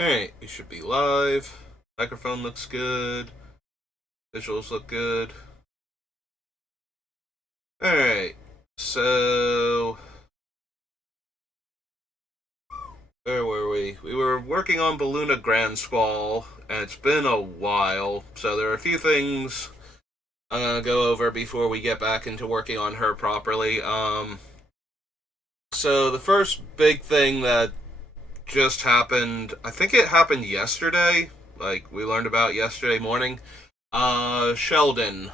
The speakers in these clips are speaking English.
Alright, we should be live. Microphone looks good. Visuals look good. Alright, so. Where were we? We were working on Beluna Grandsquall, and it's been a while, so there are a few things I'm gonna go over before we get back into working on her properly. So the first big thing that just happened, I think it happened yesterday, like we learned about yesterday morning. Sheldon,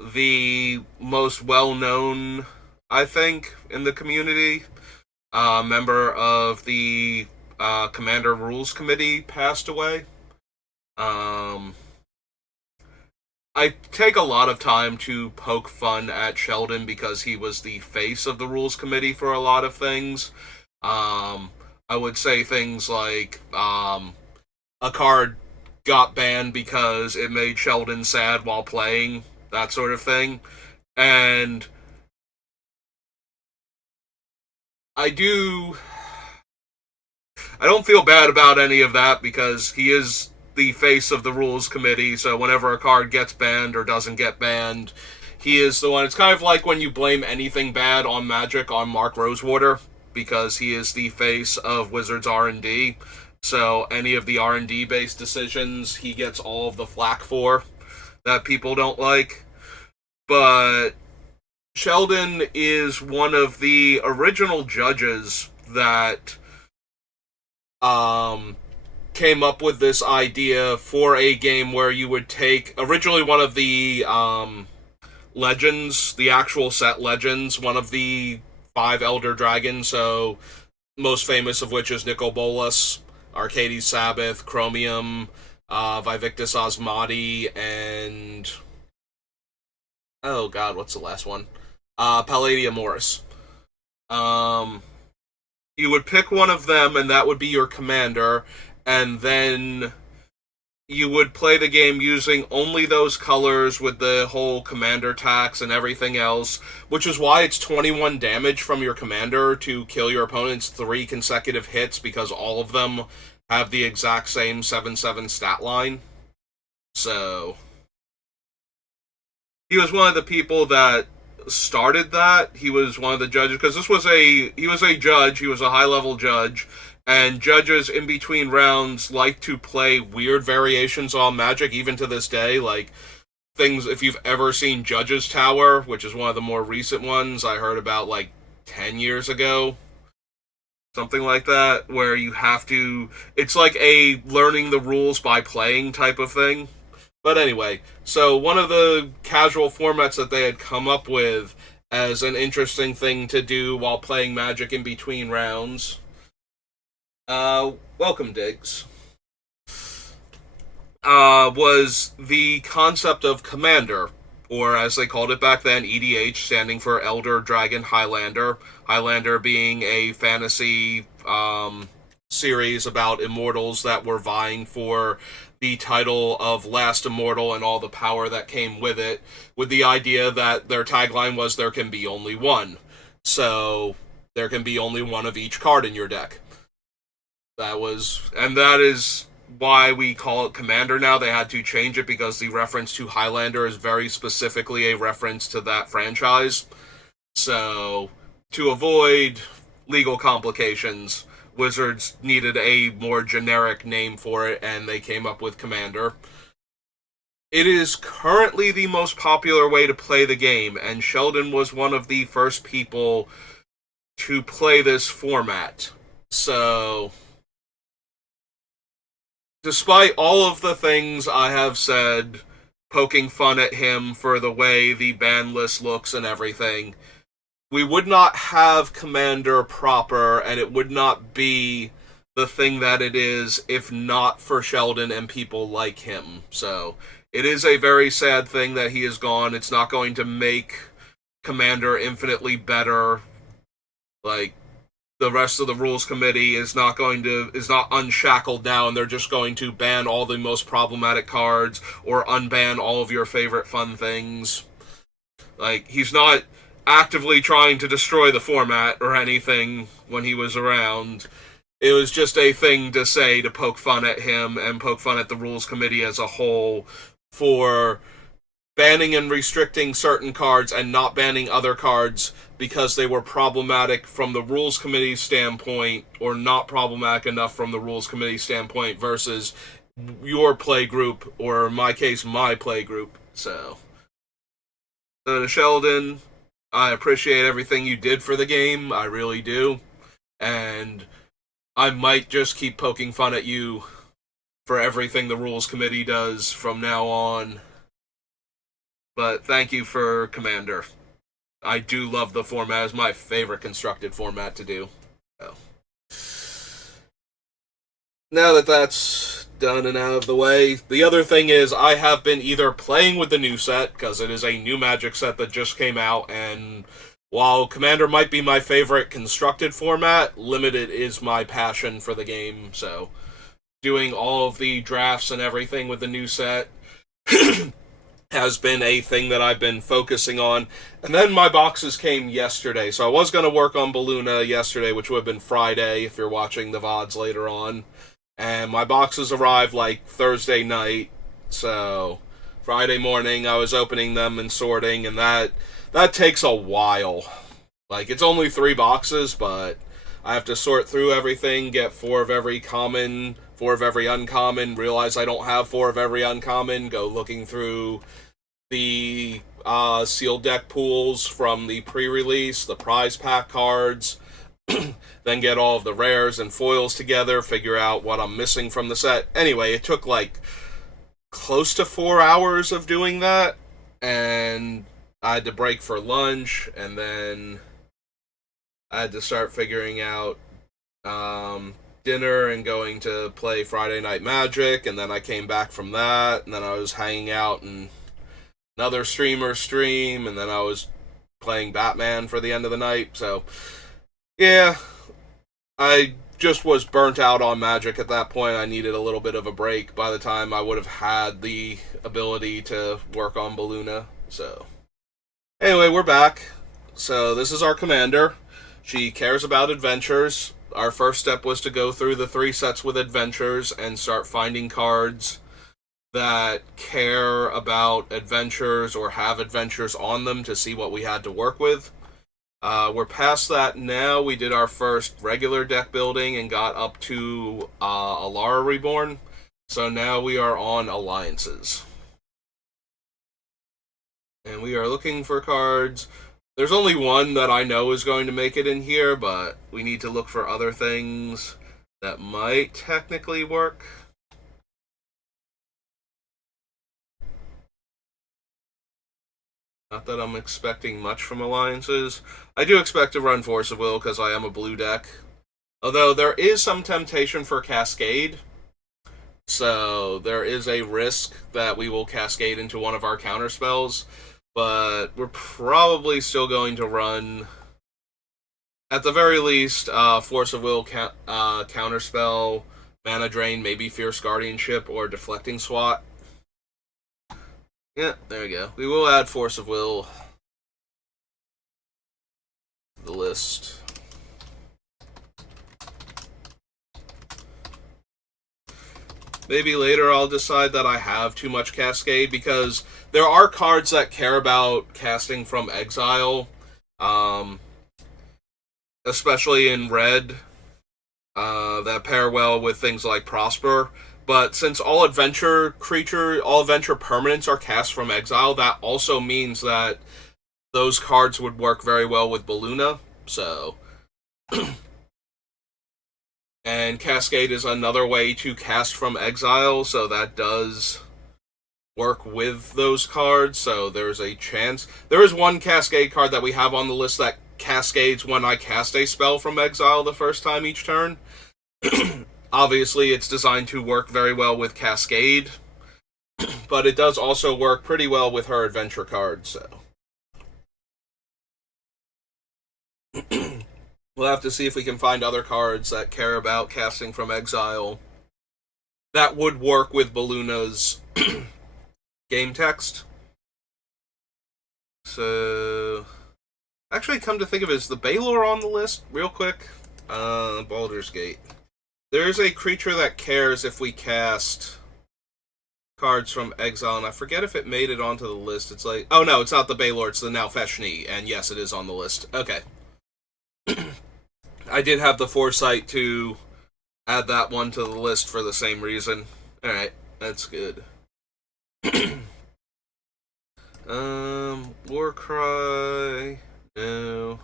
the most well known, I think, in the community, member of the Commander Rules Committee, passed away. Um, I take a lot of time to poke fun at Sheldon because he was the face of the Rules Committee for a lot of things. I would say things like a card got banned because it made Sheldon sad while playing, that sort of thing. And I do. I don't feel bad about any of that because he is the face of the rules committee, so whenever a card gets banned or doesn't get banned, he is the one. It's kind of like when you blame anything bad on Magic on Mark Rosewater, because he is the face of Wizards R&D. So any of the R&D based decisions, he gets all of the flack for that people don't like. But Sheldon is one of the original judges that um, came up with this idea for a game where you would take originally one of the legends, the actual set legends, one of the five Elder Dragons, so most famous of which is Nicol Bolas, Arcades Sabbath, Chromium, Vivictus Osmati, and oh god, what's the last one? Palladia Morris. Um, you would pick one of them, and that would be your commander, and then you would play the game using only those colors with the whole commander tax and everything else, which is why it's 21 damage from your commander to kill your opponent's 3 consecutive hits, because all of them have the exact same 7/7 stat line. So he was one of the people that started that. He was one of the judges because he was a judge. He was a high level judge, and judges in between rounds like to play weird variations on Magic, even to this day. Like things, if you've ever seen Judge's Tower, which is one of the more recent ones, I heard about like 10 years ago. Something like that, where you have to. It's like a learning the rules by playing type of thing. But anyway, so one of the casual formats that they had come up with as an interesting thing to do while playing Magic in between rounds. Welcome, Diggs. Was the concept of Commander, or as they called it back then, EDH, standing for Elder Dragon Highlander. Highlander being a fantasy series about immortals that were vying for the title of Last Immortal and all the power that came with it, with the idea that their tagline was there can be only one. So there can be only one of each card in your deck. That is why we call it Commander now. They had to change it because the reference to Highlander is very specifically a reference to that franchise. So, to avoid legal complications, Wizards needed a more generic name for it, and they came up with Commander. It is currently the most popular way to play the game, and Sheldon was one of the first people to play this format. So, despite all of the things I have said, poking fun at him for the way the ban list looks and everything, we would not have Commander proper, and it would not be the thing that it is if not for Sheldon and people like him. So, it is a very sad thing that he is gone. It's not going to make Commander infinitely better. Like, the rest of the rules committee is not unshackled now, and they're just going to ban all the most problematic cards or unban all of your favorite fun things. Like, he's not actively trying to destroy the format or anything when he was around. it was just a thing to say to poke fun at him and poke fun at the rules committee as a whole for banning and restricting certain cards and not banning other cards because they were problematic from the rules committee standpoint or not problematic enough from the rules committee standpoint versus your play group, or in my case, my play group. So to Sheldon, I appreciate everything you did for the game. I really do. And I might just keep poking fun at you for everything the rules committee does from now on. But thank you for Commander. I do love the format. It's my favorite constructed format to do. So. Now that that's done and out of the way, the other thing is I have been either playing with the new set, because it is a new Magic set that just came out, and while Commander might be my favorite constructed format, Limited is my passion for the game, so doing all of the drafts and everything with the new set has been a thing that I've been focusing on. And then my boxes came yesterday, so I was going to work on Beluna yesterday, which would have been Friday if you're watching the VODs later on. And my boxes arrived like Thursday night, so Friday morning I was opening them and sorting, and that takes a while. Like, it's only 3 boxes, but I have to sort through everything, get 4 of every common, 4 of every uncommon, realize I don't have 4 of every uncommon, go looking through the sealed deck pools from the pre-release, the prize pack cards, then get all of the rares and foils together, figure out what I'm missing from the set. Anyway, it took like close to 4 hours of doing that, and I had to break for lunch, and then I had to start figuring out dinner and going to play Friday Night Magic, and then I came back from that, and then I was hanging out and another streamer stream, and then I was playing Batman for the end of the night, so yeah, I just was burnt out on Magic at that point. I needed a little bit of a break by the time I would have had the ability to work on Beluna. So, anyway, we're back. So, this is our commander. She cares about adventures. Our first step was to go through the 3 sets with adventures and start finding cards that care about adventures or have adventures on them to see what we had to work with. We're past that now. We did our first regular deck building and got up to Alara Reborn. So now we are on alliances. And we are looking for cards. There's only one that I know is going to make it in here, but we need to look for other things that might technically work. Not that I'm expecting much from alliances. I do expect to run Force of Will because I am a blue deck. Although there is some temptation for Cascade. So there is a risk that we will Cascade into one of our counter spells. But we're probably still going to run, at the very least, Force of Will, Counterspell, Mana Drain, maybe Fierce Guardianship, or Deflecting Swat. Yeah, there we go. We will add Force of Will to the list. Maybe later I'll decide that I have too much Cascade, because there are cards that care about casting from exile, especially in red, that pair well with things like Prosper. But since all adventure permanents are cast from exile, that also means that those cards would work very well with Beluna. So, and Cascade is another way to cast from exile, so that does work with those cards. So there's a chance. There is one Cascade card that we have on the list that cascades when I cast a spell from exile the first time each turn. Obviously, it's designed to work very well with Cascade, but it does also work pretty well with her adventure card, so. We'll have to see if we can find other cards that care about casting from exile that would work with Beluna's game text. So, actually, come to think of it, is the Baylor on the list? Real quick. Baldur's Gate. There's a creature that cares if we cast cards from exile, and I forget if it made it onto the list. It's like, oh no, it's not the Baylor, it's the Nalfeshni, and yes, it is on the list. Okay. I did have the foresight to add that one to the list for the same reason. Alright, that's good. Warcry, no.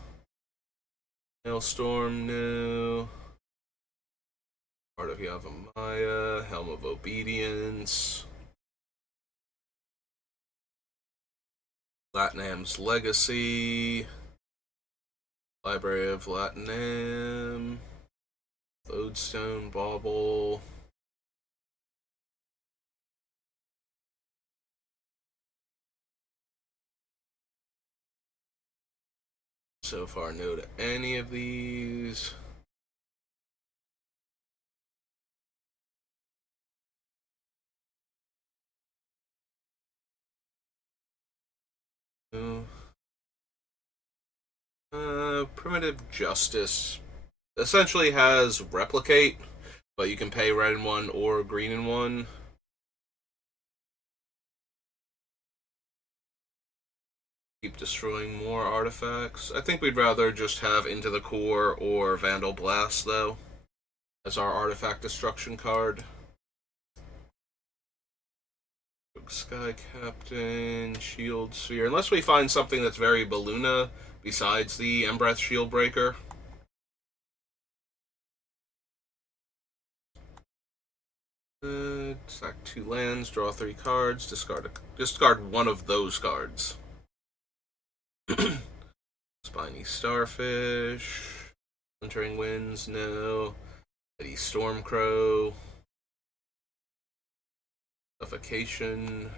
Hailstorm, no. Part of Yavimaya, Helm of Obedience. Latinam's Legacy. Library of Latinam. Lodestone, Bauble. So far, no to any of these. No. Primitive Justice essentially has Replicate, but you can pay red in one or green in one. Keep destroying more artifacts. I think we'd rather just have Into the Core or Vandal Blast, though, as our artifact destruction card. Sky Captain, Shield Sphere. Unless we find something that's very Beluna besides the Embreth Shield Breaker. Sack 2 lands, draw 3 cards, discard one of those cards. Spiny Starfish, Entering Winds, no. Eddie Stormcrow, Suffocation.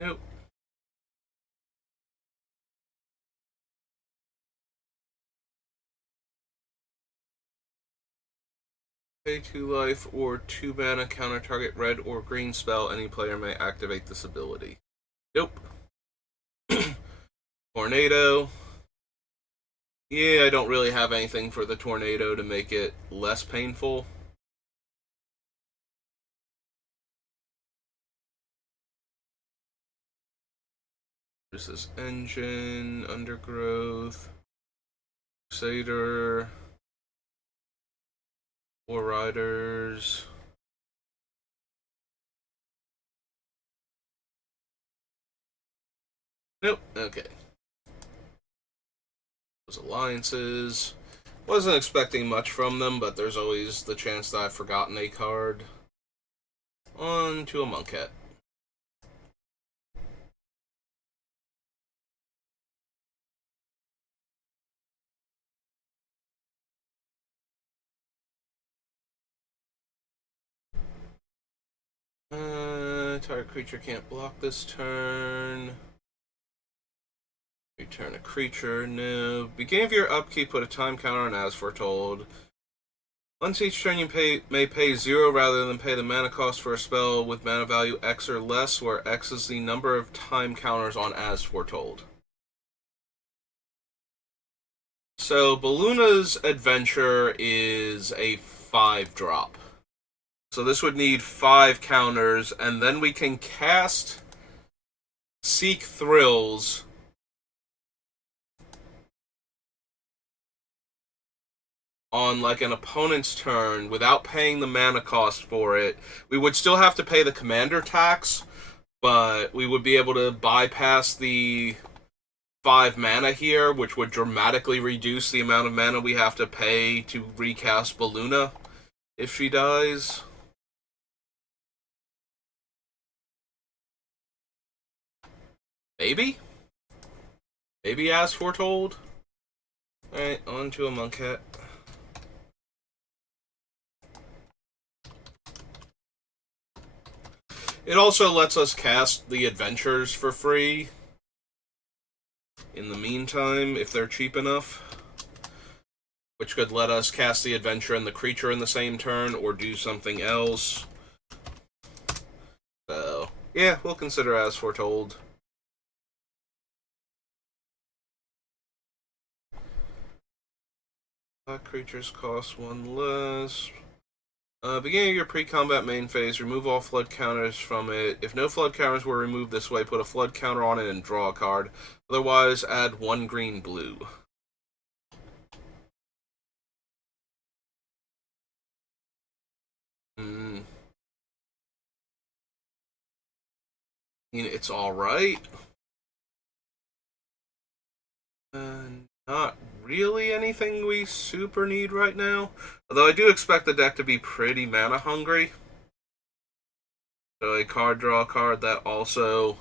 Nope. Pay 2 life or 2 mana, counter target red or green spell. Any player may activate this ability. Nope. Tornado. Yeah, I don't really have anything for the tornado to make it less painful. This is Engine, Undergrowth, Crusader, War Riders. Nope, okay. Those alliances. Wasn't expecting much from them, but there's always the chance that I've forgotten a card. On to a Monkette. Target creature can't block this turn. Return a creature. No. Beginning of your upkeep, put a time counter on as foretold. Once each turn, you may pay 0 rather than pay the mana cost for a spell with mana value X or less, where X is the number of time counters on as foretold. So, Beluna's Adventure is a 5-drop. So this would need 5 counters, and then we can cast Seek Thrills on like an opponent's turn without paying the mana cost for it. We would still have to pay the commander tax, but we would be able to bypass the 5 mana here, which would dramatically reduce the amount of mana we have to pay to recast Beluna if she dies. Maybe? Maybe as foretold? Alright, on to a Monkette. It also lets us cast the adventures for free in the meantime, if they're cheap enough. Which could let us cast the adventure and the creature in the same turn, or do something else. So, yeah, we'll consider as foretold. Black creatures cost 1 less. Beginning of your pre-combat main phase, remove all flood counters from it. If no flood counters were removed this way, put a flood counter on it and draw a card. Otherwise, add 1 green-blue. I mean, it's alright. Not really anything we super need right now. Although I do expect the deck to be pretty mana hungry. So a card draw card that also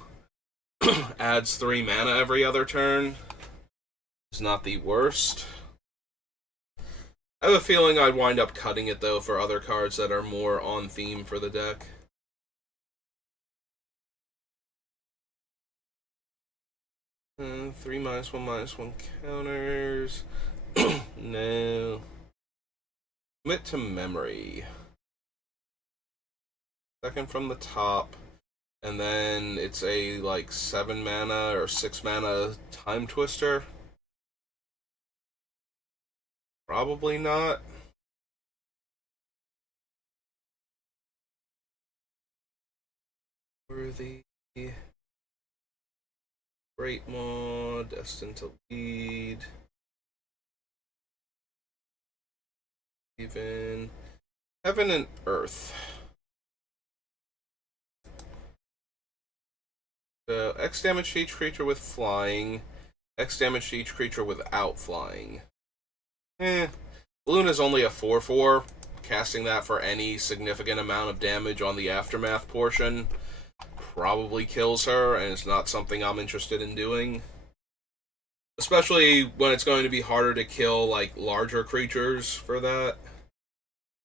adds 3 mana every other turn is not the worst. I have a feeling I'd wind up cutting it though for other cards that are more on theme for the deck. 3 -1/-1 counters. No. Commit to memory. Second from the top. And then it's a like 7 mana or 6 mana Time Twister. Probably not. Worthy. Great Maw, destined to lead. Even Heaven and Earth. So X damage to each creature with flying, X damage to each creature without flying. Beluna's only a 4/4. Casting that for any significant amount of damage on the aftermath portion probably kills her, and it's not something I'm interested in doing. Especially when it's going to be harder to kill, like, larger creatures for that.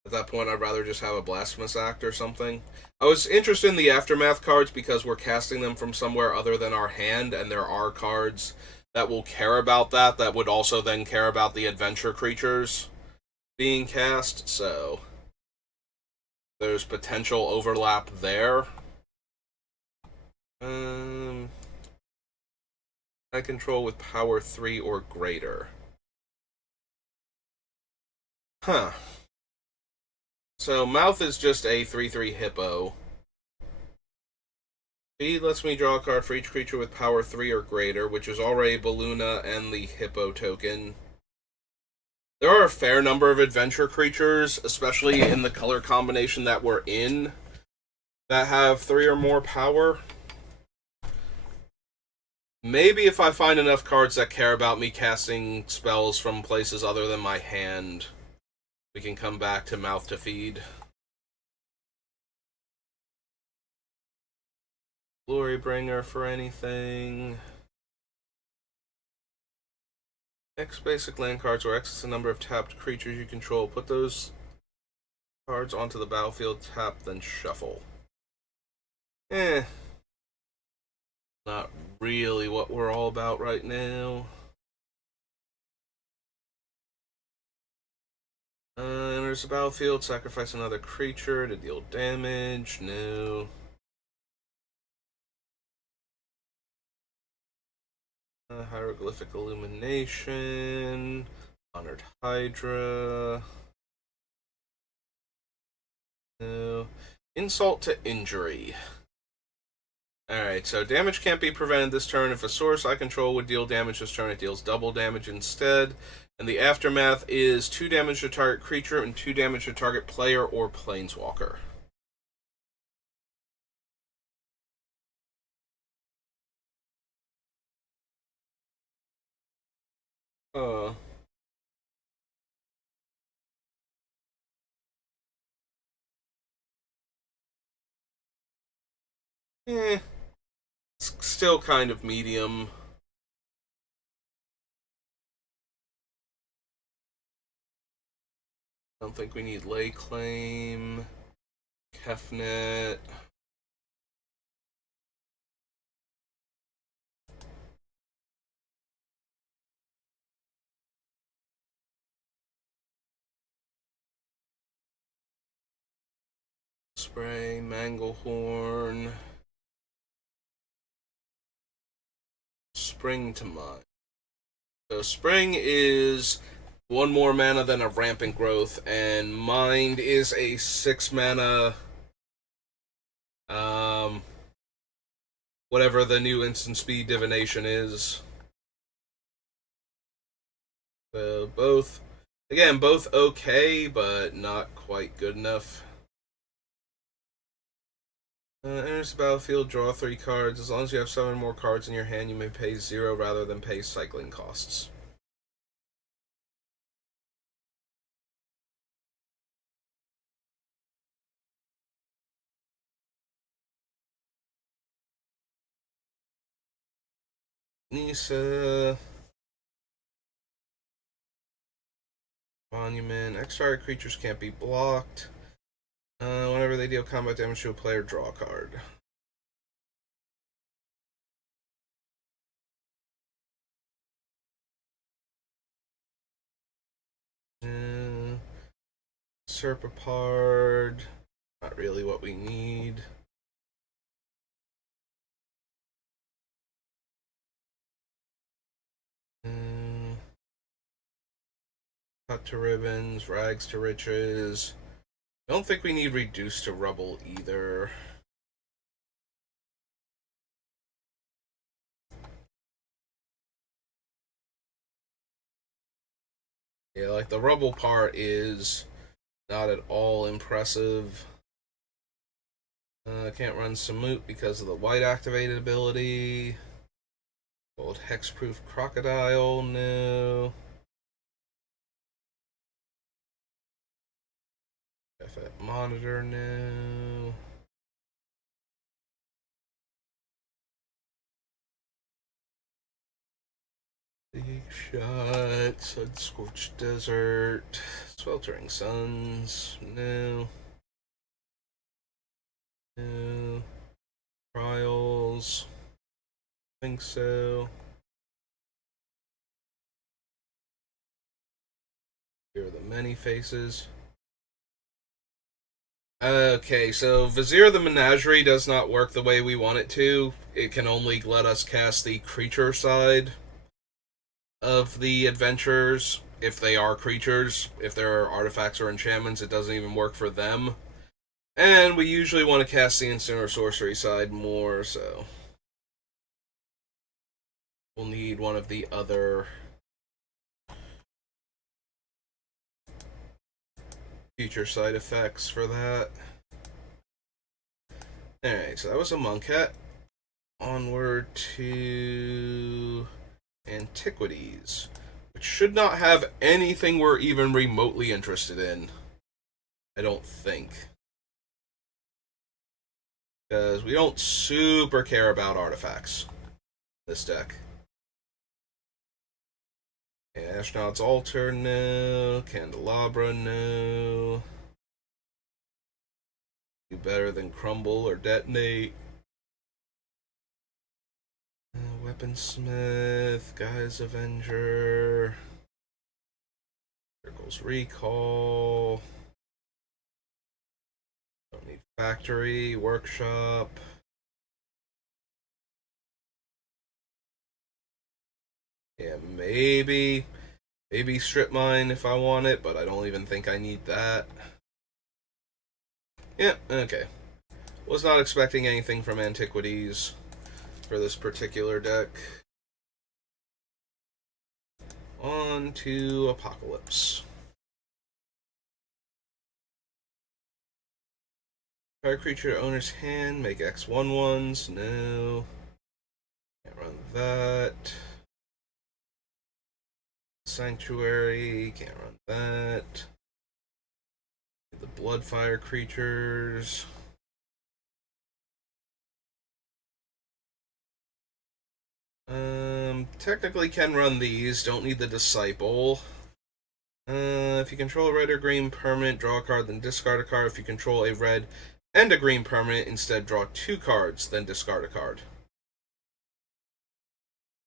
At that point, I'd rather just have a Blasphemous Act or something. I was interested in the Aftermath cards because we're casting them from somewhere other than our hand, and there are cards that will care about that would also then care about the adventure creatures being cast, so there's potential overlap there. I control with power 3 or greater. Huh. So, Mouth is just a 3/3 hippo. Speed lets me draw a card for each creature with power 3 or greater, which is already Beluna and the hippo token. There are a fair number of adventure creatures, especially in the color combination that we're in, that have 3 or more power. Maybe if I find enough cards that care about me casting spells from places other than my hand, we can come back to Mouth to Feed. Glorybringer for anything. X basic land cards, where X is the number of tapped creatures you control. Put those cards onto the battlefield, tap, then shuffle. Not really what we're all about right now. Enters the battlefield, sacrifice another creature to deal damage. No. Hieroglyphic Illumination. Honored Hydra. No. Insult to Injury. Alright, so damage can't be prevented this turn. If a source I control would deal damage this turn, it deals double damage instead. And the Aftermath is 2 damage to target creature and 2 damage to target player or planeswalker. It's still kind of medium. I don't think we need Lay Claim. Kefnet. Spray, Manglehorn. Spring to Mind. So Spring is 1 more mana than a Rampant Growth, and Mind is a 6 mana, whatever the new instant speed divination is. So both, again, both okay, but not quite good enough. Enters the battlefield, draw 3 cards. As long as you have 7 more cards in your hand, you may pay 0 rather than pay cycling costs. Nisa. Monument. Extra creatures can't be blocked. Whenever they deal combat damage to a player, draw a card. Serpapard. Not really what we need. Cut to ribbons, rags to riches. I don't think we need reduced to rubble either. Yeah, like the rubble part is not at all impressive. Can't run Samut because of the white activated ability. Old Hexproof Crocodile, no. FF Monitor, no. Big Shot, Sun-Scorched Desert, Sweltering Suns, no. No. Trials, think so. Here are the many faces. Okay, so Vizier the Menagerie does not work the way we want it to. It can only let us cast the creature side of the adventures, if they are creatures. If there are artifacts or enchantments, it doesn't even work for them. And we usually want to cast the instant or sorcery side more, so we'll need one of the other future side effects for that. Alright, so that was a Monkette. Onward to Antiquities, which should not have anything we're even remotely interested in. I don't think. Because we don't super care about artifacts. This deck. Astronaut's Altar, no. Candelabra, no. Do better than Crumble or Detonate. Weaponsmith, Guy's Avenger, Circle's Recall. Don't need Factory, Workshop. Yeah, maybe Strip Mine if I want it, but I don't even think I need that. Yeah, okay. Was not expecting anything from Antiquities for this particular deck. On to Apocalypse. Fire creature owner's hand, make X 1/1s. No. Can't run that. Sanctuary, can't run that. The Bloodfire creatures. Technically can run these, don't need the Disciple. If you control a red or green permanent, draw a card, then discard a card. If you control a red and a green permanent, instead draw 2 cards, then discard a card.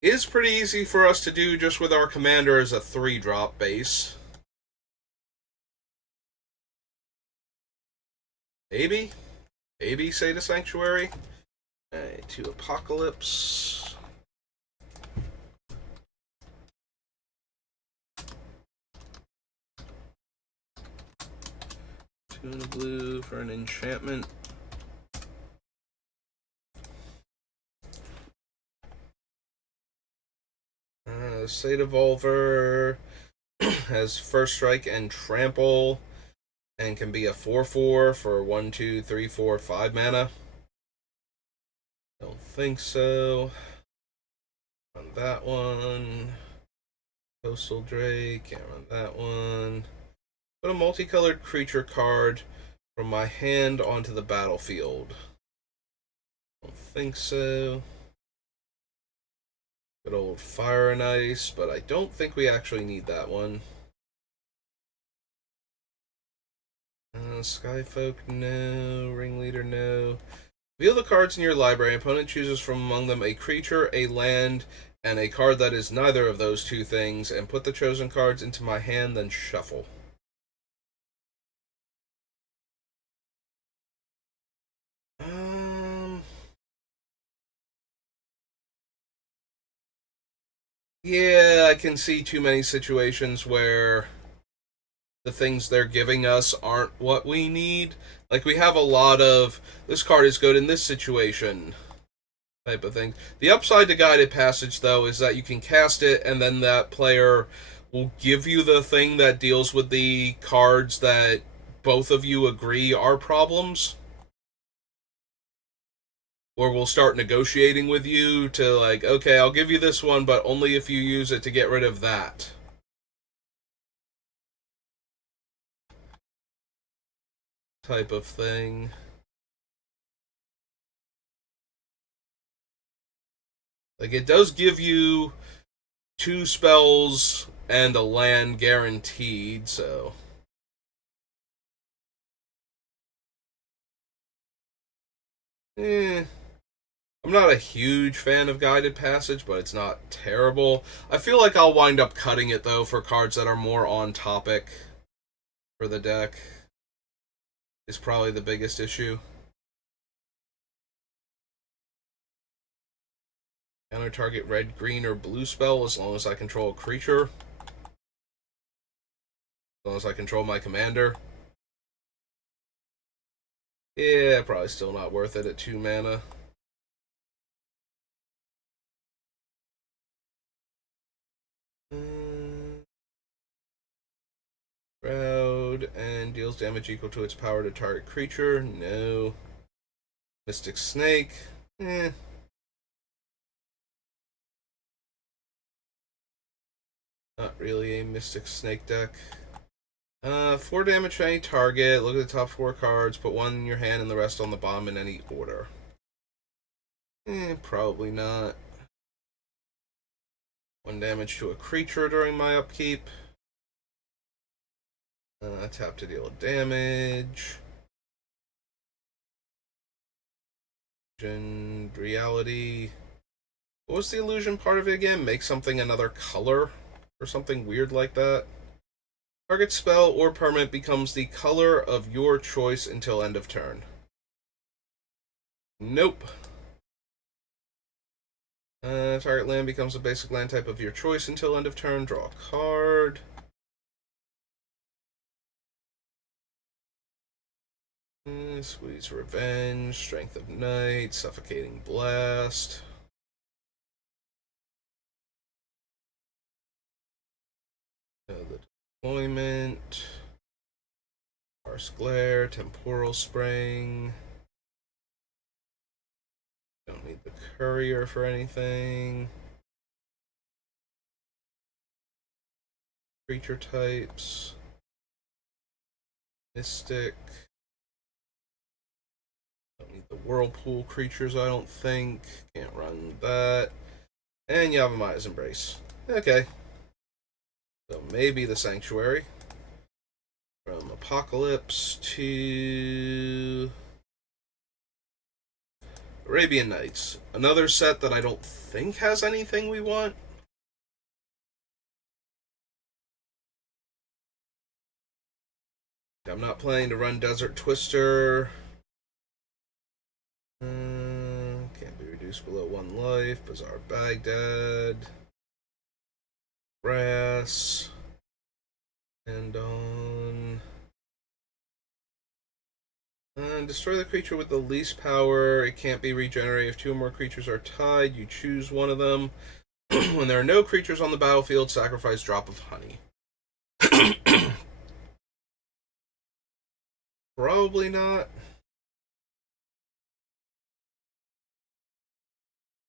Is pretty easy for us to do just with our commander as a 3-drop base. Maybe say to Sanctuary. Alright, to Apocalypse. 2 and a blue for an enchantment. State Evolver has First Strike and Trample, and can be a 4/4 for 1, 2, 3, 4, 5 mana. Don't think so. Run that one. Coastal Drake, can't run that one. Put a multicolored creature card from my hand onto the battlefield. Don't think so. Good old Fire and Ice, but I don't think we actually need that one. Skyfolk, no. Ringleader, no. Reveal the cards in your library. Opponent chooses from among them a creature, a land, and a card that is neither of those two things, and put the chosen cards into my hand, then shuffle. Yeah, I can see too many situations where the things they're giving us aren't what we need. Like, we have a lot of, this card is good in this situation type of thing. The upside to Guided Passage, though, is that you can cast it, and then that player will give you the thing that deals with the cards that both of you agree are problems. Or we'll start negotiating with you to, like, okay, I'll give you this one, but only if you use it to get rid of that. Type of thing. Like, it does give you 2 spells and a land guaranteed, so. I'm not a huge fan of Guided Passage, but it's not terrible. I feel like I'll wind up cutting it, though, for cards that are more on topic for the deck. Is probably the biggest issue. Counter target red, green, or blue spell as long as I control a creature. As long as I control my commander. Yeah, probably still not worth it at 2 mana. Shroud, and deals damage equal to its power to target creature. No. Mystic Snake. Not really a Mystic Snake deck. 4 damage to any target. Look at the top 4 cards. Put 1 in your hand and the rest on the bottom in any order. Probably not. 1 damage to a creature during my upkeep. Tap to deal damage. Reality. What was the illusion part of it again? Make something another color? Or something weird like that? Target spell or permanent becomes the color of your choice until end of turn. Nope. Target land becomes a basic land type of your choice until end of turn. Draw a card. Squeeze Revenge, Strength of Night, Suffocating Blast. The Deployment. Harsh Glare, Temporal Spring. Don't need the Courier for anything. Creature types. Mystic. Don't need the Whirlpool creatures, I don't think. Can't run that. And Yavimai's Embrace. Okay. So maybe the Sanctuary. From Apocalypse to Arabian Nights. Another set that I don't think has anything we want. I'm not planning to run Desert Twister. Can't be reduced below 1 life. Bizarre Baghdad. Brass. And on. Destroy the creature with the least power. It can't be regenerated. If two or more creatures are tied, you choose one of them. When there are no creatures on the battlefield, sacrifice Drop of Honey. Probably not.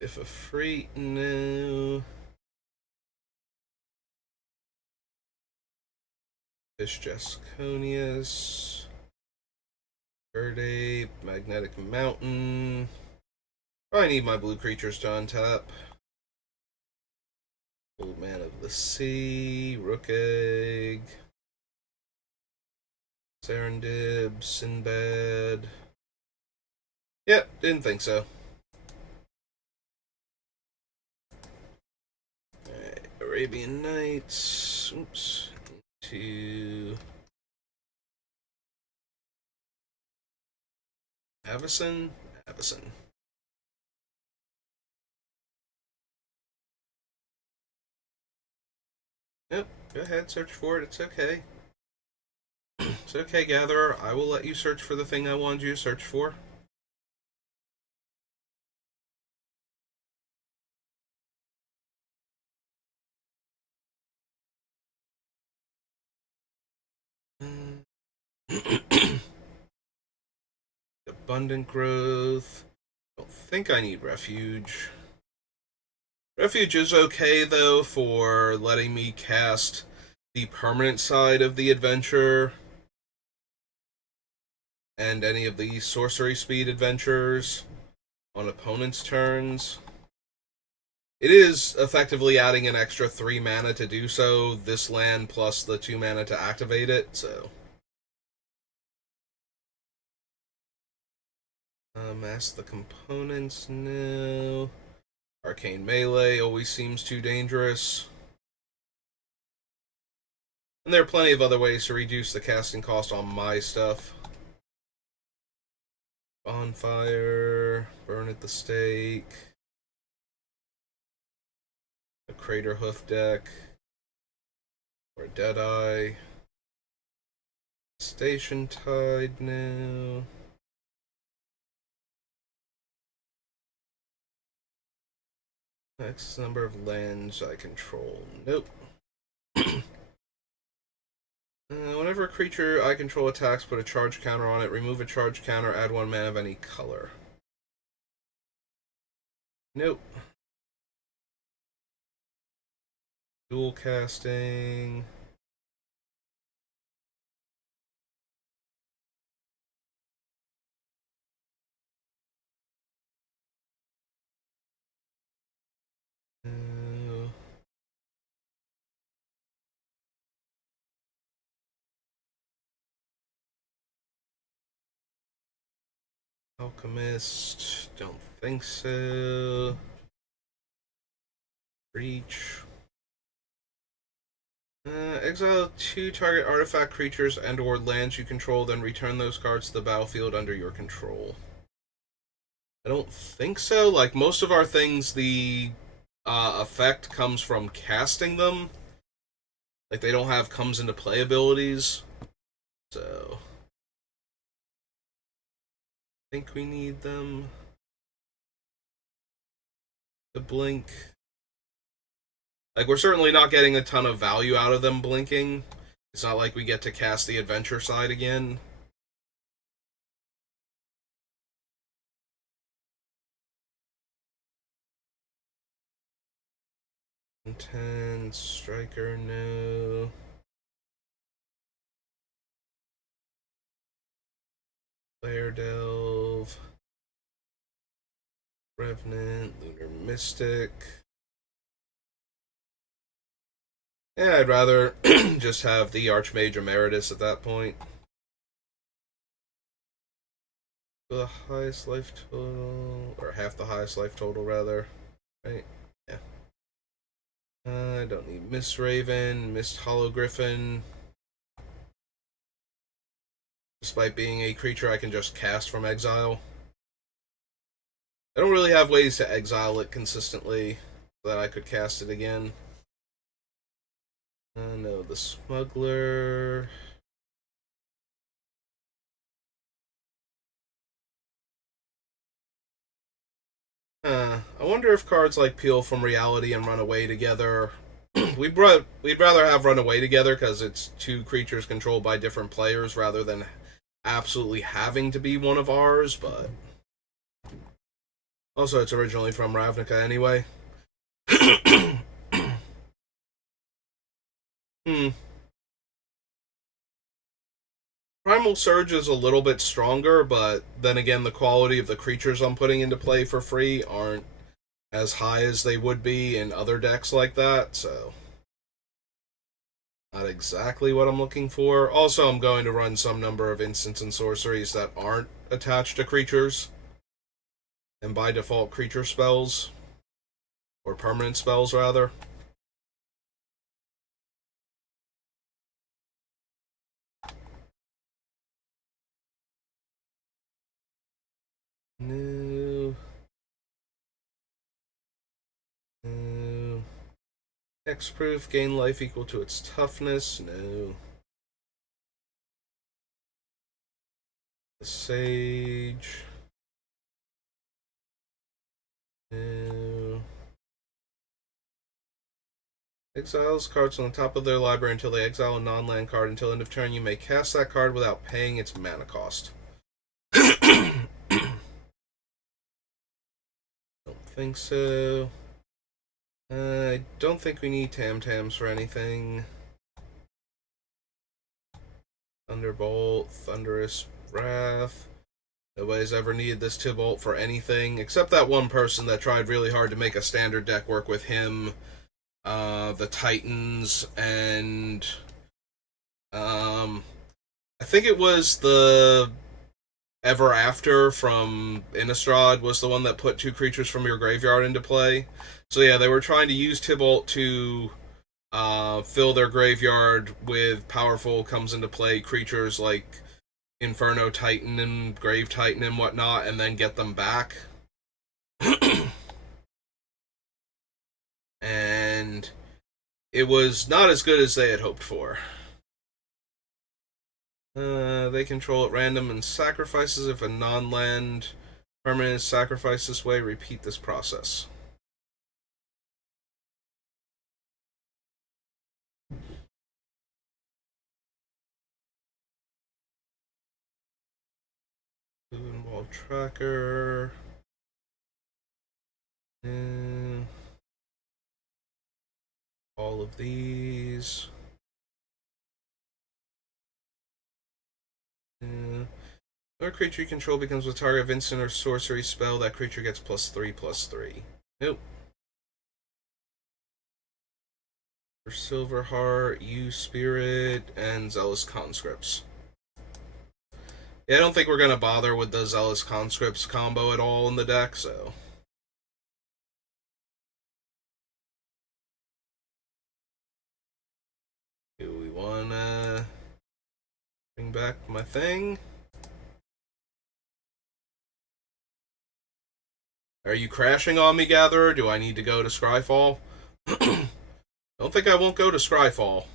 If a free... No. Fish Jasconius. Bird Ape. Magnetic Mountain. I need my blue creatures to untap. Old Man of the Sea. Rook Egg. Serendib. Sinbad. Yep, didn't think so. Alright, Arabian Nights. Oops. To Avison. Yep, go ahead, search for it. It's okay. It's okay, Gatherer. I will let you search for the thing I wanted you to search for. Abundant Growth. Don't think I need Refuge. Refuge is okay, though, for letting me cast the permanent side of the adventure and any of the sorcery speed adventures on opponents' turns. It is effectively adding an extra 3 mana to do so, this land plus the 2 mana to activate it, so... Mask the components, no. Arcane Melee always seems too dangerous. And there are plenty of other ways to reduce the casting cost on my stuff. Bonfire, Burn at the Stake, a Crater Hoof deck, or Deadeye. Station Tide now. X number of lands I control. Nope. Whenever a creature I control attacks, put a charge counter on it. Remove a charge counter, add 1 mana of any color. Nope. Dual casting. Alchemist, don't think so. Reach. Exile 2 target artifact creatures and or lands you control, then return those cards to the battlefield under your control. I don't think so. Like, most of our things, the effect comes from casting them. Like, they don't have comes into play abilities. So... I think we need them. The blink. Like, we're certainly not getting a ton of value out of them blinking. It's not like we get to cast the adventure side again. Intense, Striker, no. Flare Delve. Revenant, Lunar Mystic. Yeah, I'd rather just have the Archmage Emeritus at that point. The highest life total, or half the highest life total, rather. Right? Yeah. I don't need Mist Raven, Mist Hollow Griffin. Despite being a creature I can just cast from exile. I don't really have ways to exile it consistently so that I could cast it again. No, the Smuggler. I wonder if cards like Peel from Reality and Run Away Together. we'd rather have Run Away Together because it's two creatures controlled by different players rather than absolutely having to be one of ours, but also it's originally from Ravnica anyway. hmm. Primal Surge is a little bit stronger, but then again, the quality of the creatures I'm putting into play for free aren't as high as they would be in other decks like that, so not exactly what I'm looking for. Also, I'm going to run some number of instants and sorceries that aren't attached to creatures, and by default creature spells, or permanent spells rather. No. No. Hexproof, gain life equal to its toughness. No. The Sage. No. Exiles cards on the top of their library until they exile a non-land card. Until end of turn, you may cast that card without paying its mana cost. Don't think so. I don't think we need Tam-Tams for anything. Thunderbolt, Thunderous Wrath. Nobody's ever needed this Tibalt for anything, except that one person that tried really hard to make a standard deck work with him, the Titans, and I think it was the Ever After from Innistrad was the one that put two creatures from your graveyard into play. So yeah, they were trying to use Tibalt to fill their graveyard with powerful comes into play creatures like Inferno Titan and Grave Titan and whatnot, and then get them back. And it was not as good as they had hoped for. They control at random and sacrifices if a non-land permanent is sacrificed this way. Repeat this process. Wall tracker. All of these. Whenever creature you control becomes the target of instant or sorcery spell, that creature gets +3/+3. Nope. For Silverheart, use Spirit, and Zealous Conscripts. Yeah, I don't think we're going to bother with the Zealous Conscripts combo at all in the deck, so. Do we want to bring back my thing? Are you crashing on me, Gatherer? Do I need to go to Scryfall? Don't think I won't go to Scryfall.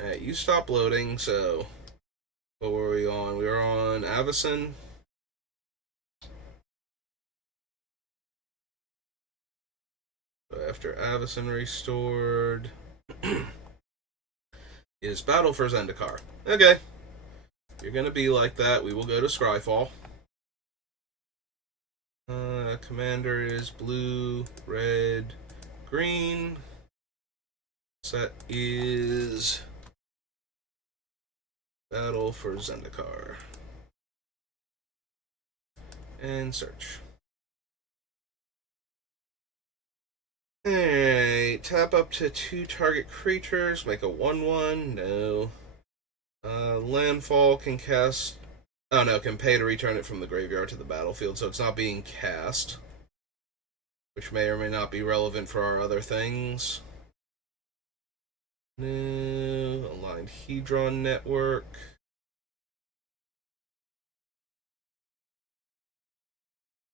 Alright, you stop loading, so. What were we on? We were on Avacyn. So after Avacyn restored. Is Battle for Zendikar. Okay. If you're gonna be like that, we will go to Scryfall. Commander is blue, red, green. Set is Battle for Zendikar. And search. Alright, tap up to 2 target creatures, make a 1/1. No. Landfall can cast. Oh no, can pay to return it from the graveyard to the battlefield, so it's not being cast. Which may or may not be relevant for our other things. No. Aligned Hedron Network.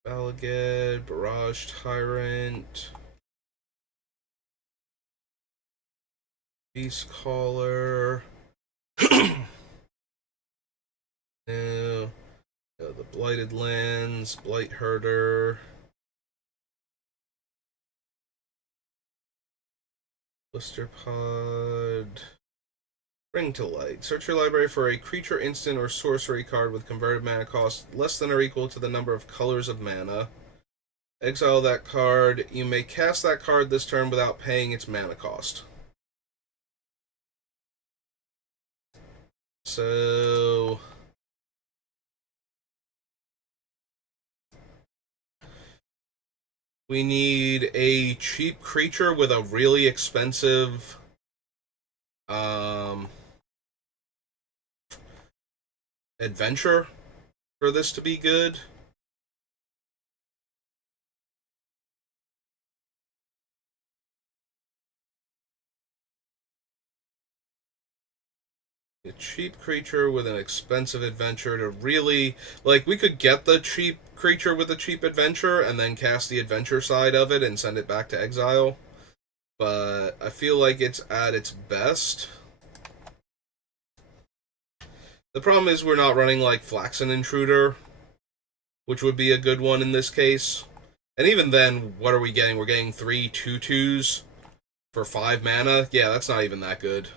Balaged, Barrage Tyrant. Beast Caller. No. The Blighted Lands, Blight Herder, Blister Pod, Bring to Light. Search your library for a creature, instant, or sorcery card with converted mana cost less than or equal to the number of colors of mana. Exile that card. You may cast that card this turn without paying its mana cost. So we need a cheap creature with a really expensive adventure for this to be good. A cheap creature with an expensive adventure to really, like, we could get the cheap creature with a cheap adventure and then cast the adventure side of it and send it back to exile. But I feel like it's at its best. The problem is we're not running like Flaxen Intruder, which would be a good one in this case. And even then, what are we getting? We're getting 3 2/2s for 5 mana? Yeah, that's not even that good.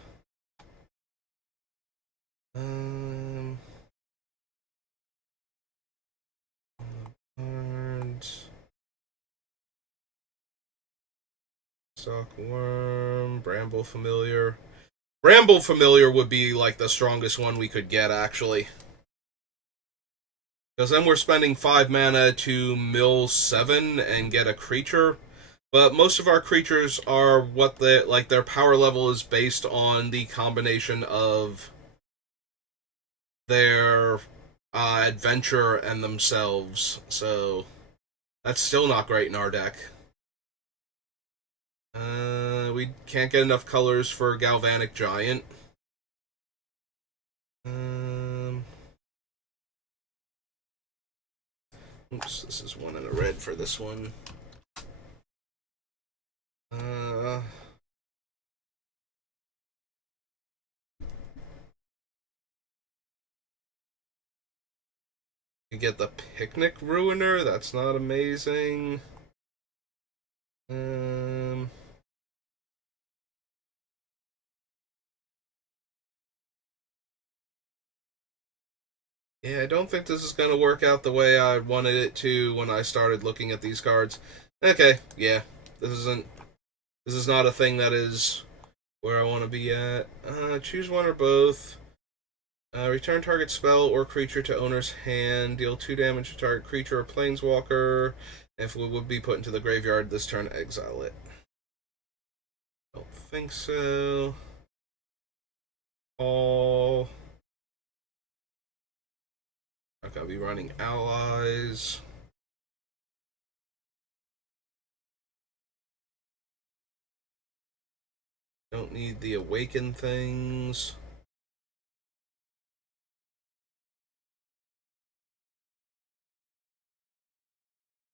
Stockworm, Bramble Familiar. Bramble Familiar would be like the strongest one we could get, actually. Because then we're spending 5 mana to mill 7 and get a creature. But most of our creatures are what the like their power level is based on the combination of their adventure and themselves. So that's still not great in our deck. We can't get enough colors for Galvanic Giant. Oops, this is 1 and a red for this one. You get the Picnic Ruiner. That's not amazing. Yeah, I don't think this is going to work out the way I wanted it to when I started looking at these cards. Okay, yeah, this is not a thing that is where I want to be at. Choose one or both. Return target spell or creature to owner's hand. Deal 2 damage to target creature or planeswalker. If it would be put into the graveyard this turn, exile it. Don't think so. All. Not gonna be running allies. Don't need the awaken things.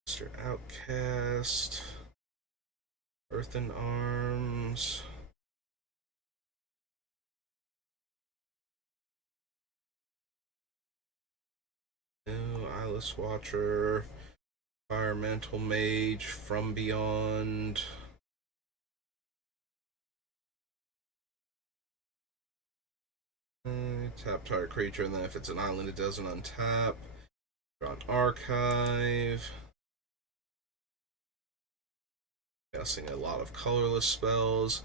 Mr. Outcast. Earthen Arms. No, Eyeless Watcher. Firemantle Mage from Beyond. Tap target creature, and then if it's an island, it doesn't untap. Draw an archive. Guessing a lot of colorless spells.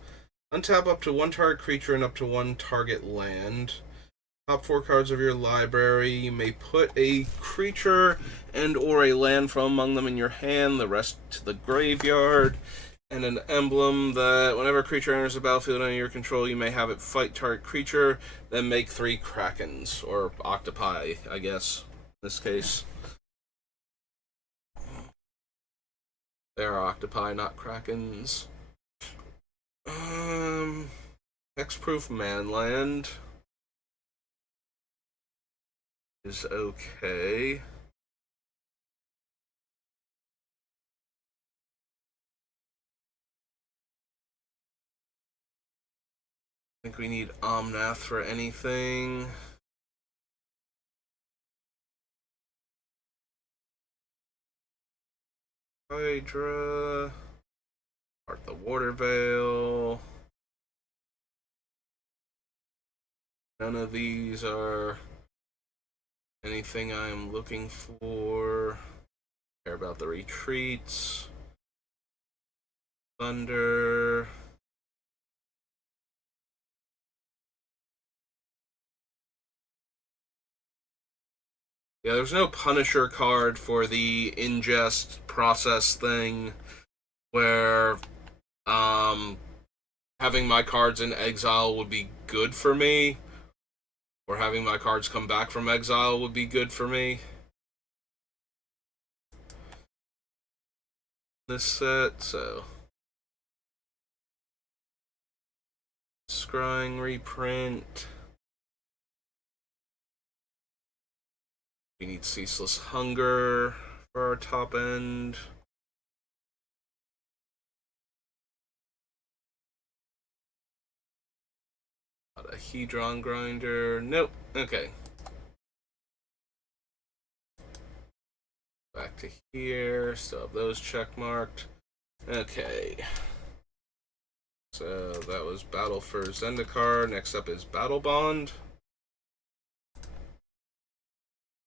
Untap up to 1 target creature and up to 1 target land. Top 4 cards of your library. You may put a creature and or a land from among them in your hand. The rest to the graveyard. And an emblem that whenever a creature enters the battlefield under your control, you may have it fight target creature, then make 3 krakens, or octopi, I guess, in this case. They are octopi, not krakens. Hexproof Manland is okay. I think we need Omnath for anything. Hydra. Part the Water Veil. None of these are anything I'm looking for. Care about the retreats. Thunder. Yeah, there's no Punisher card for the ingest process thing where having my cards in exile would be good for me, or having my cards come back from exile would be good for me. This set, so Scrying reprint. We need Ceaseless Hunger for our top end. Not a Hedron Grinder. Nope. Okay. Back to here. Still have those check marked. Okay. So that was Battle for Zendikar. Next up is Battle Bond.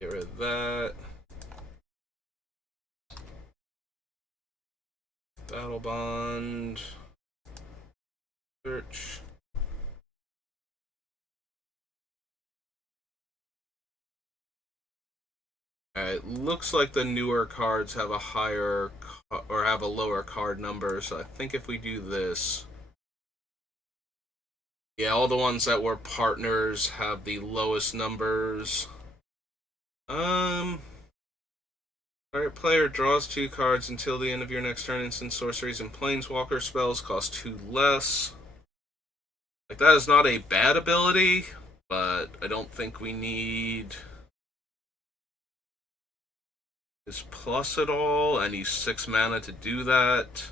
Get rid of that. Battle Bond. Search. It looks like the newer cards have a higher or have a lower card number, so I think if we do this, yeah, all the ones that were partners have the lowest numbers. Target player draws 2 cards until the end of your next turn. Instant sorceries and planeswalker spells cost 2 less. Like, that is not a bad ability, but I don't think we need his plus at all, and he's 6 mana to do that.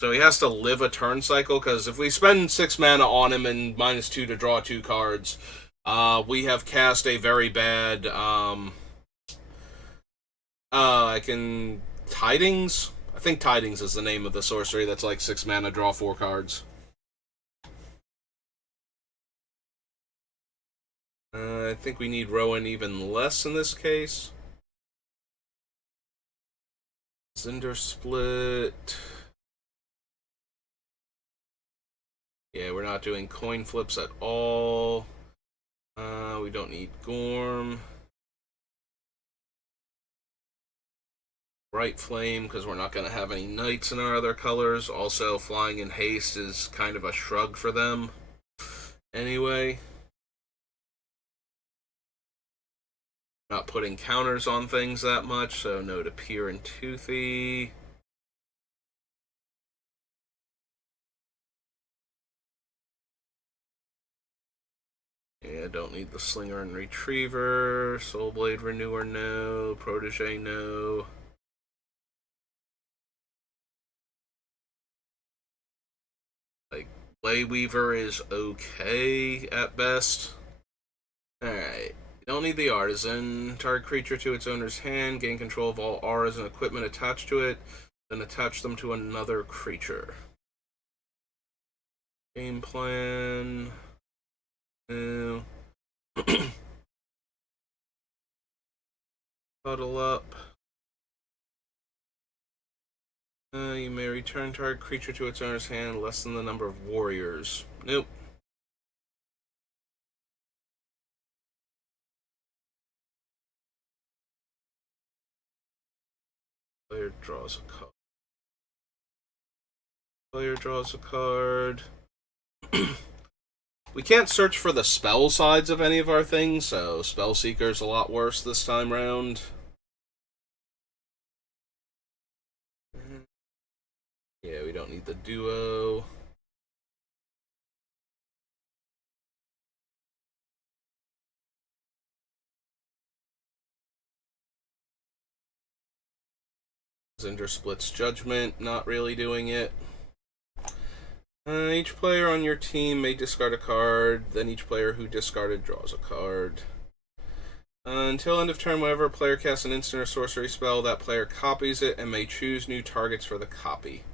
So he has to live a turn cycle, because if we spend 6 mana on him and -2 to draw 2 cards, we have cast a very bad, Tidings? I think Tidings is the name of the sorcery that's like 6 mana, draw 4 cards. I think we need Rowan even less in this case. Cinder Split. Yeah, we're not doing coin flips at all. We don't need Gorm. Bright Flame, because we're not going to have any knights in our other colors. Also, Flying in Haste is kind of a shrug for them. Anyway. Not putting counters on things that much, so no to Peer and Toothy. Yeah, don't need the Slinger and Retriever. Soulblade Renewer, no. Protege, no. Like, Blade Weaver is okay at best. Alright. You don't need the Artisan. Target creature to its owner's hand. Gain control of all auras and equipment attached to it. Then attach them to another creature. Game plan. No. Huddle up. You may return target creature to its owner's hand less than the number of warriors. Nope. Player draws a card. Player draws a card. We can't search for the spell sides of any of our things, so Spellseeker's a lot worse this time round. Yeah, we don't need the duo. Cinder Split's Judgment, not really doing it. Each player on your team may discard a card, then each player who discarded draws a card. Until end of turn, whenever a player casts an instant or sorcery spell, that player copies it and may choose new targets for the copy.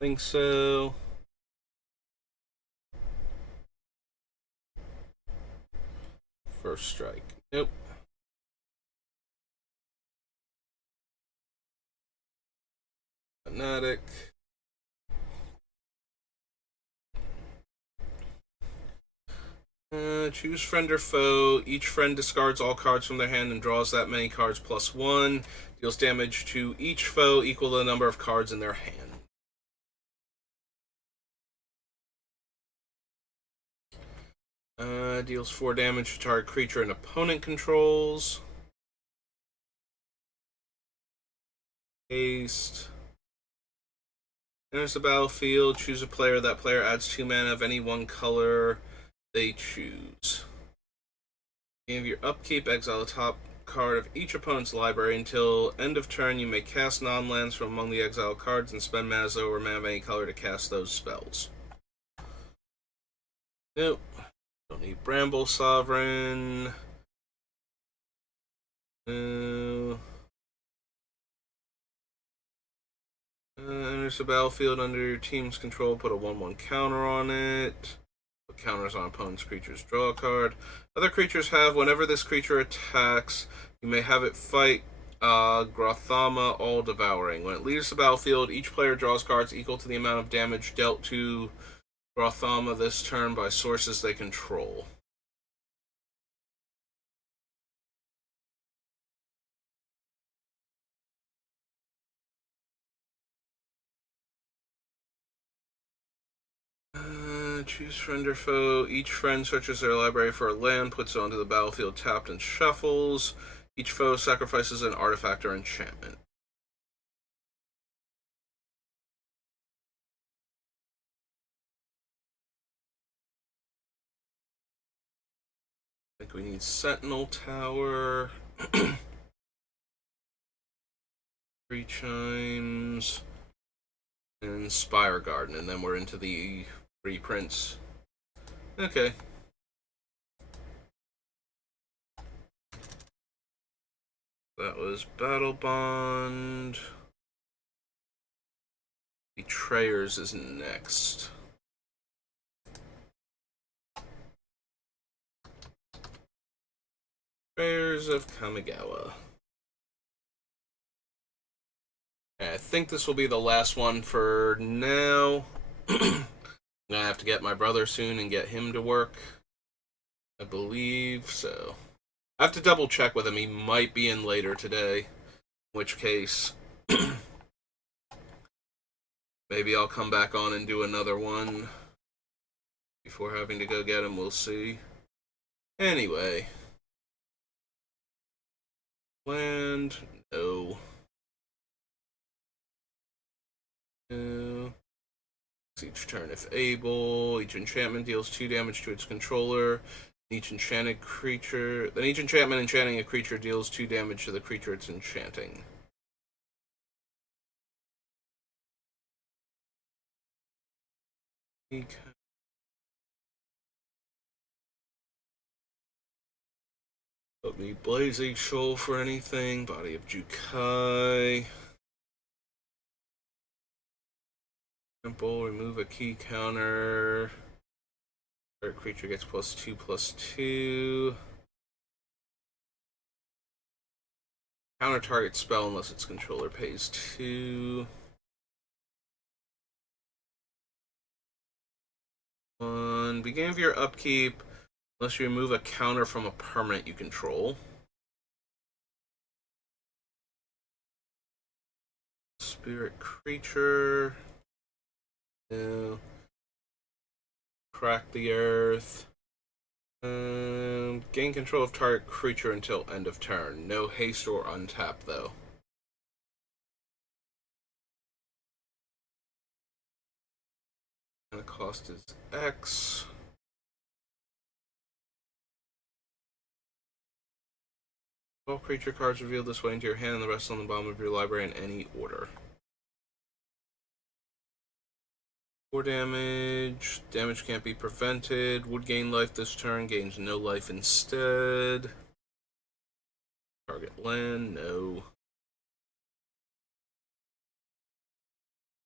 Think so. First strike. Nope. Fanatic. Choose friend or foe. Each friend discards all cards from their hand and draws that many cards +1. Deals damage to each foe equal to the number of cards in their hand. Deals 4 damage to target creature and opponent controls. Haste. Enters the battlefield. Choose a player. That player adds 2 mana of any one color they choose. Give your upkeep, exile the top card of each opponent's library. Until end of turn, you may cast non-lands from among the exiled cards and spend mana or mana of any color to cast those spells. Nope. Don't need Bramble Sovereign. No. Enters the battlefield under your team's control. Put a 1/1 counter on it. Put counters on opponent's creatures. Draw a card. Other creatures have, whenever this creature attacks, you may have it fight Grothama All Devouring. When it leaves the battlefield, each player draws cards equal to the amount of damage dealt to Grothama this turn by sources they control. Choose friend or foe. Each friend searches their library for a land, puts it onto the battlefield tapped, and shuffles. Each foe sacrifices an artifact or enchantment. I think we need Sentinel Tower. 3 Chimes. And Spire Garden, and then we're into the reprints. Okay. That was Battle Bond. Betrayers is next. Betrayers of Kamigawa. I think this will be the last one for now. I'm gonna have to get my brother soon and get him to work, I believe, so I have to double check with him. He might be in later today, in which case maybe I'll come back on and do another one before having to go get him. We'll see. Anyway, land, no. Each turn, if able, each enchantment deals 2 damage to its controller. Each enchanted creature, then each enchantment enchanting a creature deals 2 damage to the creature it's enchanting. Put me Blazing Shoal for anything. Body of Jukai. Temple, remove a key counter. Target creature gets +2/+2. Counter target spell unless its controller pays 2. On beginning of your upkeep, unless you remove a counter from a permanent you control. Spirit creature. No. Crack the earth. Gain control of target creature until end of turn. No haste or untap, though. And the cost is X. All creature cards revealed this way into your hand and the rest on the bottom of your library in any order. 4 damage. Damage can't be prevented. Would gain life this turn. Gains no life instead. Target land. No.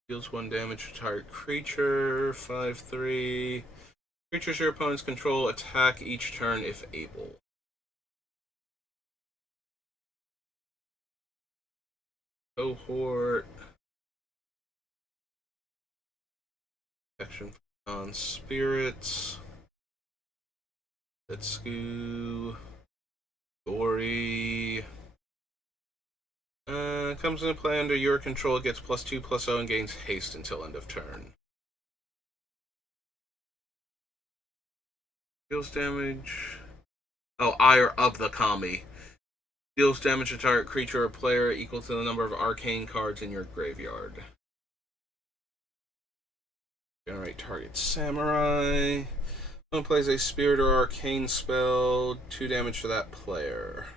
Deals 1 damage to target creature. 5/3. Creatures your opponents control attack each turn if able. Cohort. Action on spirits. Let's-go. Gory. Comes into play under your control. It gets +2/+0 and gains haste until end of turn. Deals damage. Oh, Ire of the Kami. Deals damage to target creature or player equal to the number of arcane cards in your graveyard. Generate target samurai. Someone plays a spirit or arcane spell. 2 damage to that player.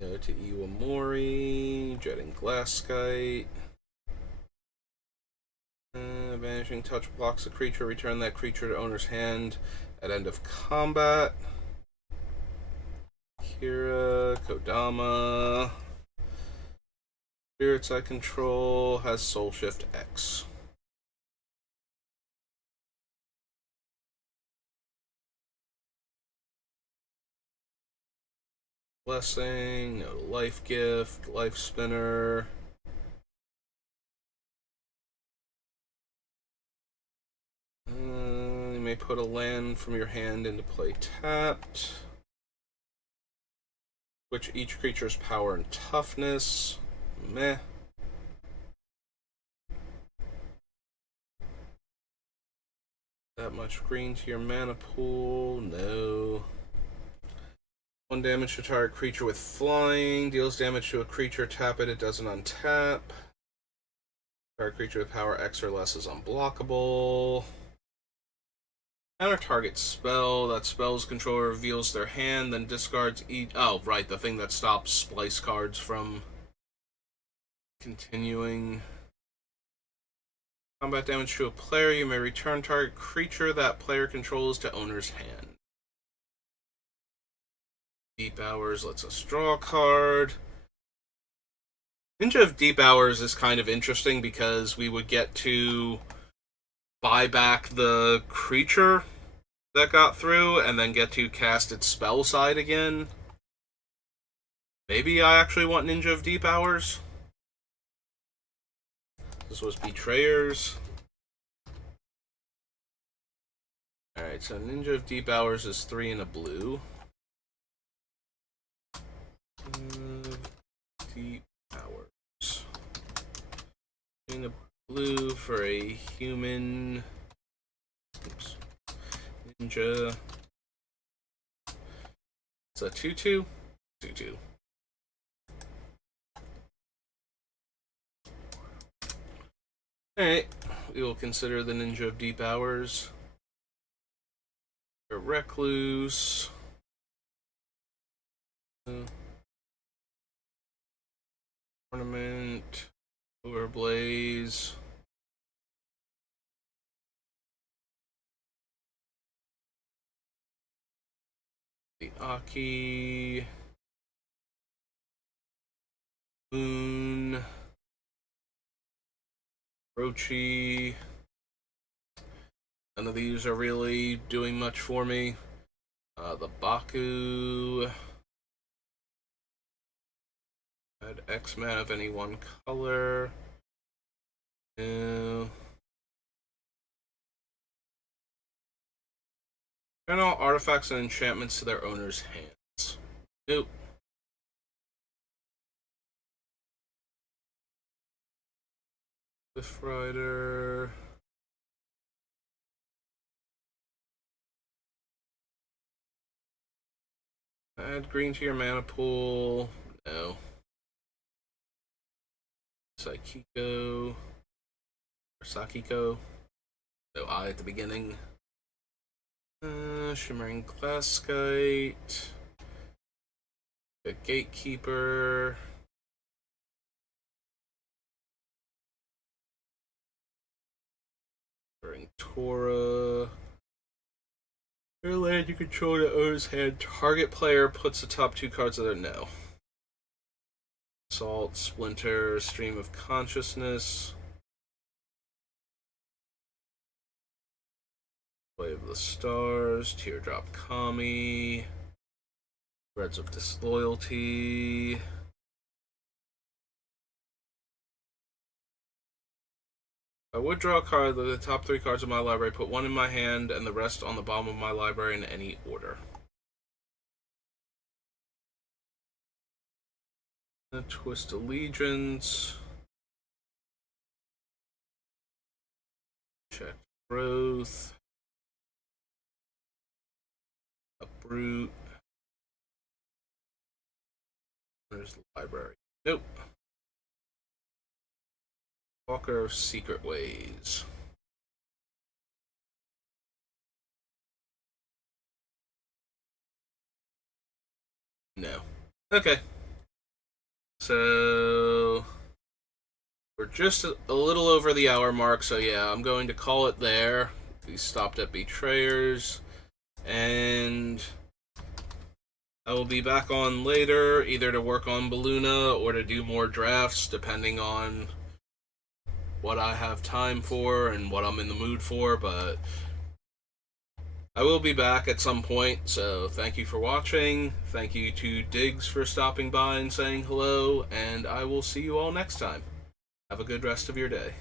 Go to Iwamori. Jetting Glasskite. Vanishing touch blocks a creature. Return that creature to owner's hand at end of combat. Kira, Kodama. Spirits I control has Soul Shift X. Blessing, no life gift, life spinner. You may put a land from your hand into play tapped. Switch each creature's power and toughness. Meh. That much green to your mana pool? No. 1 damage to target creature with flying. Deals damage to a creature. Tap it. It doesn't untap. Target creature with power X or less is unblockable. Counter target spell. That spell's controller reveals their hand, then discards each. Oh, right, the thing that stops splice cards from continuing. Combat damage to a player. You may return target creature that player controls to owner's hand. Deep Hours lets us draw a card. Ninja of Deep Hours is kind of interesting because we would get to buy back the creature that got through and then get to cast its spell side again. Maybe I actually want Ninja of Deep Hours. This was Betrayers. Alright, so Ninja of Deep Hours is 3 and a blue. Deep Hours. 3 and a blue for a human. Oops. Ninja. It's a 2/2. 2/2. Alright, we will consider the Ninja of Deep Hours. A Recluse. Ornament. Overblaze. The Aki. Moon. Rochi. None of these are really doing much for me. The Baku. Add X-Men of any one color. No. Turn all artifacts and enchantments to their owner's hands. Nope. Cliff Rider. Add green to your mana pool. No. Sakiko. Or Sakiko. No I at the beginning. Shimmering Glasskite. The Gatekeeper. Tora. Your land you control the owner's hand. Target player puts the top 2 cards of their no. Salt, Splinter, Stream of Consciousness. Way of the Stars, Teardrop Kami, Threads of Disloyalty. I would draw a card, the top 3 cards of my library, put 1 in my hand, and the rest on the bottom of my library in any order. Twist Allegiance. Check Growth. Uproot. Where's the library? Nope. Walker of Secret Ways. No. Okay. So we're just a little over the hour mark, so yeah, I'm going to call it there. We stopped at Betrayers, and I will be back on later, either to work on Beluna or to do more drafts, depending on what I have time for and what I'm in the mood for, but I will be back at some point, so thank you for watching. Thank you to Diggs for stopping by and saying hello, and I will see you all next time. Have a good rest of your day.